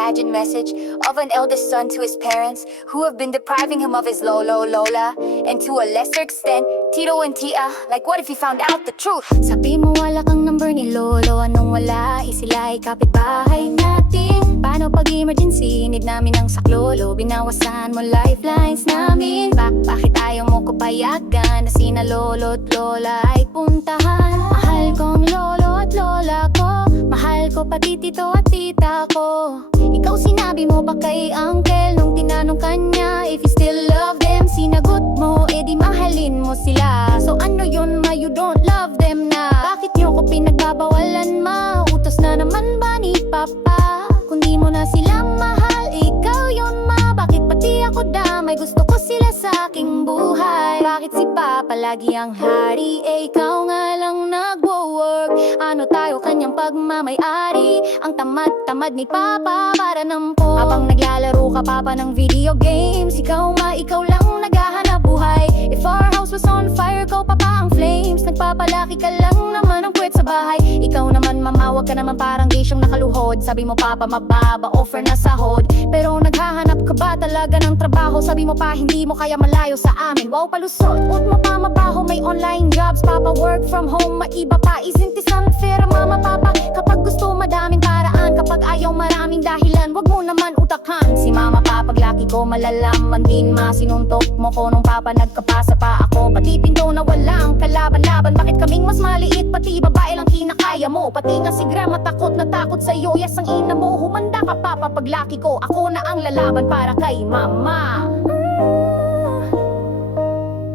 imagined message of an eldest son to his parents who have been depriving him of his lolo, lola, and to a lesser extent, tito and tia. Like what if he found out the truth? Sabi mo wala kang number ni lolo, anong wala? Sila ay kapitbahay natin. Paano pag emergency, need namin ang saklolo? Binawasan mo lifelines namin. Bakit ayaw mo ko payagan na sina lolo at lola ay puntahan? Mahal kong lolo at lola ko, mahal ko pati tito at tita ko. Ikaw sinabi mo ba kay uncle nung tinanong kanya if you still love them? Sinagot mo, edi mahalin mo sila. So ano yun ma, you don't love them na? Bakit nyo ko pinagbabawalan ma? Utos na naman ba ni papa? Kung di mo na sila mahal, ikaw yun ma. Bakit pati ako damay, gusto ko sila sa aking buhay. Bakit si papa lagi ang hari, ikaw nga lang nagwo-work? Ano tayo kanyang pagmamay-ari? Ang tamad-tamad ni papa para nampo. Habang naglalaro ka papa ng video games, ikaw ma, ikaw lang naghahanap buhay. If our house was on fire, ko papa ang flames. Nagpapalaki ka lang naman ang puwet sa bahay. Ikaw naman mamawag ka naman parang gaysyong nakaluhod. Sabi mo papa mababa, offer na sahod. Pero naghahanap ka ba talaga ng trabaho? Sabi mo pa hindi mo kaya malayo sa amin. Wow palusot, ut mo pa mabaho. May online jobs papa, work from home. Maiba pa, isn't this unfair mama papa? Kapag gusto madaming paraan, kapag ayaw maraming dahilan, wag mo naman utakhan. Si mama pa paglaki ko malalaman din ma. Sinuntok mo ko nung papa nagkapasa pa ako. Pati pinto na walang kalaban-laban. Bakit kaming mas maliit, pati babae lang kinakaya mo? Pati nga si grandma takot na takot sa'yo. Yes ang ina mo, humanda ka papa paglaki ko. Ako na ang lalaban para kay mama.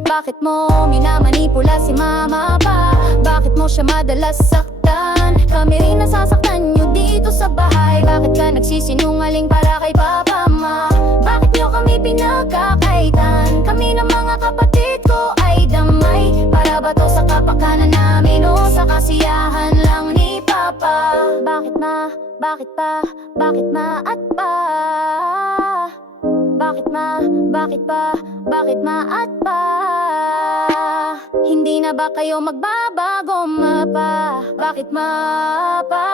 Bakit mo minamanipula si mama pa? Bakit mo siya madalas saktan? Kami rin nasasaktan nyo dito sa bahay. Bakit ka nagsisinungaling para kay papa ma? Bakit nyo kami pinagkakaitan? Kami ng mga kapatid ko ay damay. Para ba to sa kapakanan namin o sa kasiyahan lang ni papa? Bakit ma? Bakit pa? Bakit ma at pa? Bakit ma? Bakit pa? Bakit ma at pa? Hindi na ba kayo magbabago ma pa? Bakit ma pa?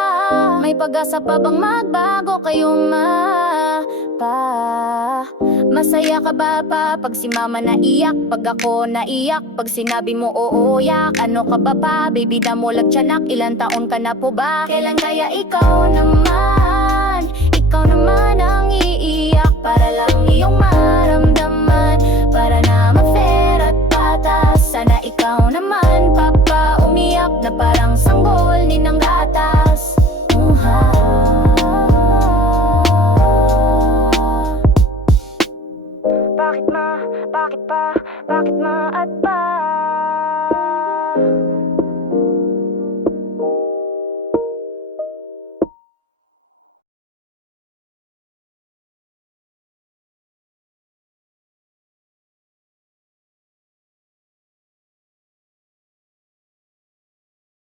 May pag-asa pa bang magbago kayo ma pa? Masaya ka ba pa pag si mama naiyak? Pag ako naiyak, pag sinabi mo ooyak? Ano ka ba pa? Baby damulag tiyanak, ilan taon ka na po ba? Kailan kaya ikaw naman? Ikaw naman ang iiyak para lang iyong maramdaman. Para na ma-fair at patas. Sana ikaw naman papa umiyak na parang sanggol ni ng gatas. Bakit ma? Bakit pa? Bakit ma at pa?